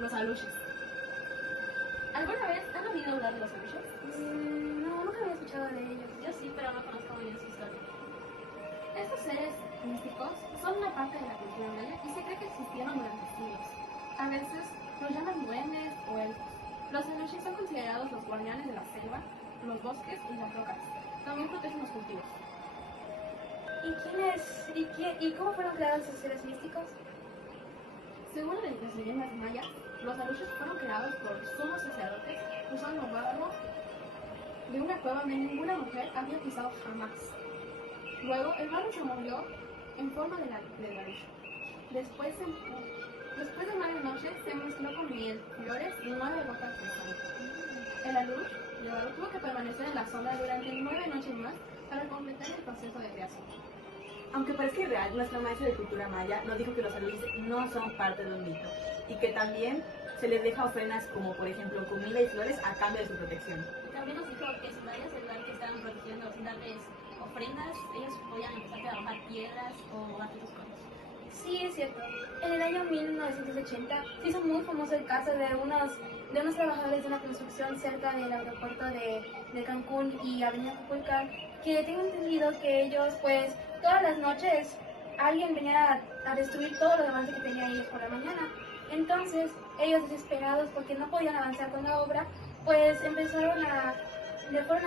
Los aluches. ¿Alguna vez han oído hablar de los aluches? No, nunca había escuchado de ellos. Yo sí, pero no conozco muy bien su historia. Estos seres místicos son una parte de la cultura maya y se cree que existieron durante siglos. A veces los llaman duendes o elfos. Los aluches son considerados los guardianes de la selva, los bosques y las rocas. También protegen los cultivos. ¿Y cómo fueron creados esos seres místicos? Según las leyendas mayas, los aluches fueron creados por sumos sacerdotes usando barro de una cueva donde ninguna mujer había pisado jamás. Luego, el barro se movió en forma del aluche. Después de 9 noches, se mezcló con miel, flores y 9 gotas de sangre. El aluche tuvo que permanecer en la sombra durante 9 noches más para completar el proceso de creación. Aunque parezca irreal, nuestra maestra de cultura maya nos dijo que los aluches no son parte de un mito y que también se les deja ofrendas como por ejemplo comida y flores a cambio de su protección. También nos dijo que si varios celulares que estaban protegiendo sin darles ofrendas, ellos podían empezar a trabajar piedras o hacer sus cosas. Sí, es cierto. En el año 1980 se hizo muy famoso el caso de unos trabajadores de una construcción cerca del aeropuerto de Cancún y Avenida Cuculcán, que tengo entendido que ellos, pues, todas las noches alguien venía a destruir todo lo demás que tenían ellos por la mañana. Entonces, ellos desesperados porque no podían avanzar con la obra, pues le fueron a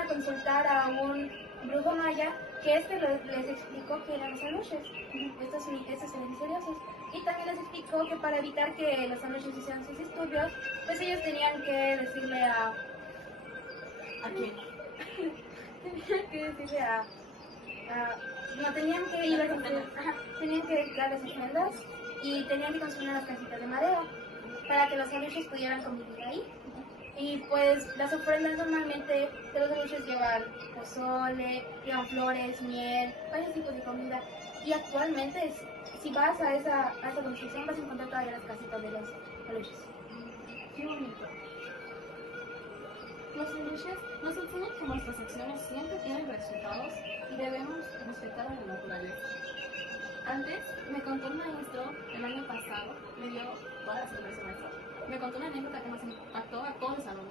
consultar a un brujo maya que les explicó que eran los aluches, estos seres misteriosos, y también les explicó que para evitar que los aluches hicieran sus disturbios, pues ellos tenían que decirle ¿A quién? tenían que ir a construir, tenían que darles ofrendas y tenían que construir unas casitas de madera para que los aluches pudieran convivir ahí. Y pues las ofrendas normalmente de los aluches llevan pozole, llevan flores, miel, varios tipos de comida. Y actualmente, si vas a esa construcción, vas a encontrar todavía las casitas de los aluches. ¡Qué bonito! Los aluches nos enseñan que nuestras acciones siempre tienen resultados y debemos respetar a la naturaleza. Antes, me contó un maestro el año pasado, me dio toda la sorpresa maestro, me contó una anécdota que nos impactó a todo el salón.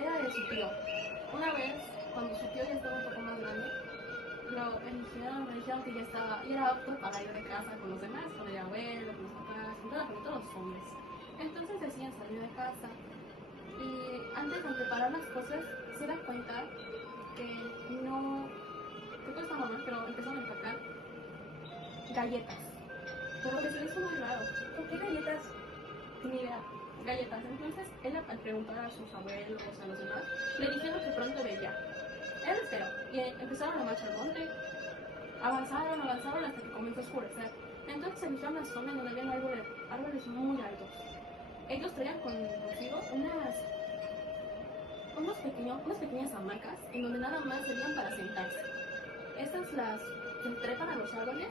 Era de su tío. Una vez, cuando su tío ya estaba un poco más grande, me dijeron que ya era apto para ir de casa con los demás, con el abuelo, con los papás, con todos los hombres. Entonces decían salir de casa. Y antes de preparar las cosas, se da cuenta que todo estaba mal, pero empezaron a empacar galletas. Pero que se le hizo muy raro. ¿Por qué galletas? Ni idea, galletas. Entonces, él al preguntar a sus abuelos, a los demás, le dijeron que pronto veía. Él esperó y empezaron a marchar al monte. Avanzaron hasta que comenzó a oscurecer. Entonces se eligieron una zona en donde había árboles muy altos. Ellos traían consigo unas pequeñas hamacas en donde nada más servían para sentarse. Estas las trepan a los árboles,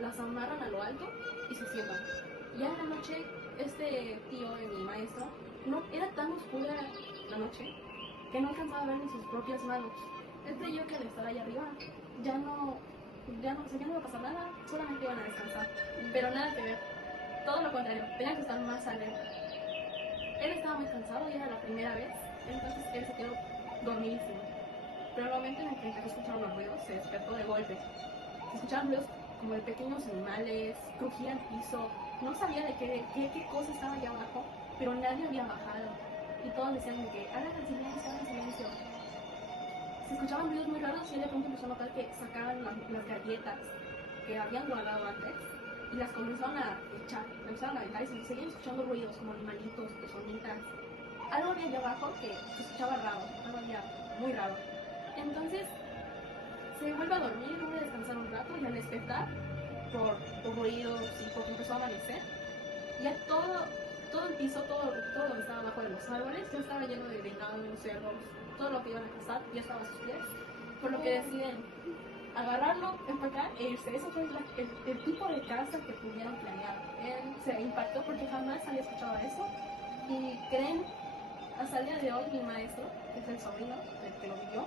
las amarran a lo alto y se sientan. Ya en la noche, este tío de mi maestro, no era tan oscura la noche que no alcanzaba a ver ni sus propias manos. Él creyó que al estar allá arriba ya no iba a pasar nada, solamente iban a descansar. Pero nada que ver, todo lo contrario, tenían que estar más alerta. Él estaba muy cansado y era la primera vez, entonces él se quedó dormidísimo. Pero el momento en el que empezó a escuchar los ruidos, se despertó de golpe. Se escuchaban ruidos como de pequeños animales, crujía el piso, no sabía de qué cosa estaba allá abajo, pero nadie había bajado. Y todos decían que hagan silencio. Se escuchaban ruidos muy raros y él de pronto empezó a notar que sacaban las galletas que habían guardado antes y las comenzaron a echar, y se seguían escuchando ruidos como animalitos, personitas. Algo había allá abajo que se escuchaba raro, algo había muy raro. Entonces se vuelve a dormir, vuelve a descansar un rato y al despertar por ruidos y porque empezó a amanecer, ya todo el piso, todo lo que estaba abajo de los árboles ya estaba lleno de venados, cerdos, todo lo que iban a cazar ya estaba a sus pies, por lo que deciden agarrarlo, empacar e irse. Eso fue el tipo de caza que pudieron planear. Él se impactó porque jamás había escuchado eso y creen, hasta el día de hoy, mi maestro, que es el sobrino del que lo vivió,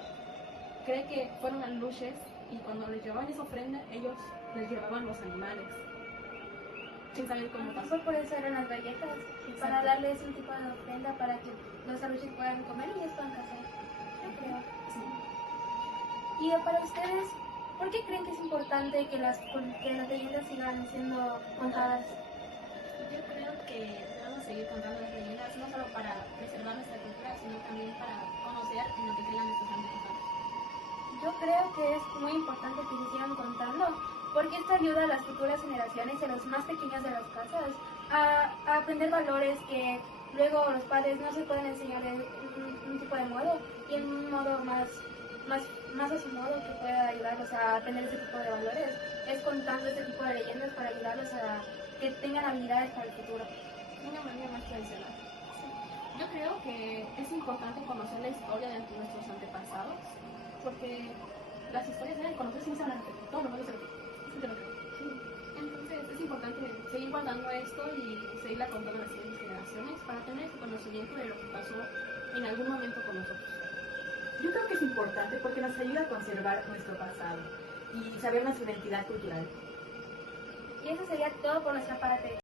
cree que fueron aluches y cuando les llevaban esa ofrenda, ellos les llevaban los animales. sin saber cómo pasó. Pues por eso eran las galletas, para darles un tipo de ofrenda para que los aluches puedan comer y ellos puedan cazar. Yo creo. Sí. Y para ustedes, ¿por qué creen que es importante que las leyendas sigan siendo contadas? Yo creo que debemos seguir contando las leyendas, no solo para preservar nuestra cultura, sino también para conocer lo que creían nuestros antepasados. Yo creo que es muy importante que se sigan contando, porque esto ayuda a las futuras generaciones, a los más pequeños de las casas, a aprender valores que luego los padres no se pueden enseñar de un tipo de modo, y en un modo más a su modo que pueda ayudarlos a aprender ese tipo de valores, es contando este tipo de leyendas para ayudarlos a que tengan habilidades para el futuro. De una manera más tradicional. Yo creo que es importante conocer la historia de nuestros antepasados, porque las historias deben conocerse y no se van a repetir. Todo lo malo se repite. Eso te lo creo. Sí. Entonces es importante seguir guardando esto y seguirla contando a las siguientes generaciones para tener ese conocimiento de lo que pasó en algún momento con nosotros. Yo creo que es importante porque nos ayuda a conservar nuestro pasado y saber nuestra identidad cultural. Y eso sería todo por nuestra parte.